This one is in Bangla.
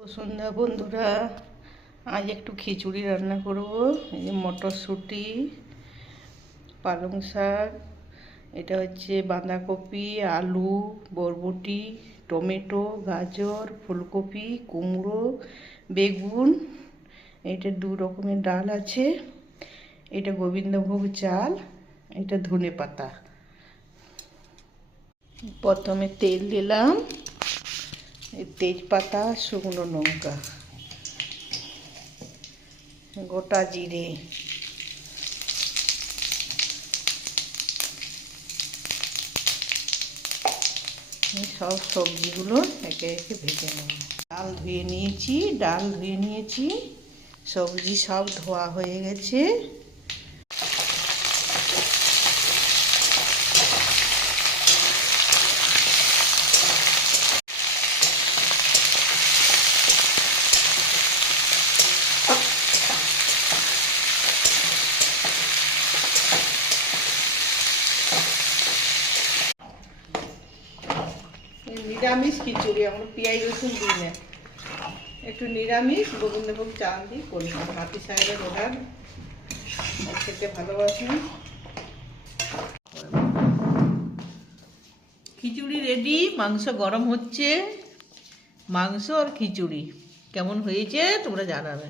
সন্ধ্যা বন্ধুরা, আজ একটু খিচুড়ি রান্না করব। এই যে মটরশুঁটি, পালং শাক, এটা হচ্ছে বাঁধাকপি, আলু, বরবটি, টমেটো, গাজর, ফুলকপি, কুমড়ো, বেগুন, এটা দু রকমের ডাল আছে, এটা গোবিন্দভোগ চাল, এটা ধনে পাতা। প্রথমে তেল দিলাম, তেজপাতা, শুকনো লঙ্কা, গোটা জিরে, সব সবজিগুলো একে একে ভেজে নেব। ডাল ধুয়ে নিয়েছি, সবজি সব ধোয়া হয়ে গেছে। নিরামিষ খিচুড়ি, আমরা পেঁয়াজ রসুন দিই না, একটু নিরামিষ গোবিন্দভোগ চাল দিয়ে করলাম। হাতি সাহেবের অর্ডার, খেতে ভালোবাসেন। খিচুড়ি রেডি, মাংস গরম হচ্ছে। মাংস আর খিচুড়ি কেমন হয়েছে তোমরা জানাবে।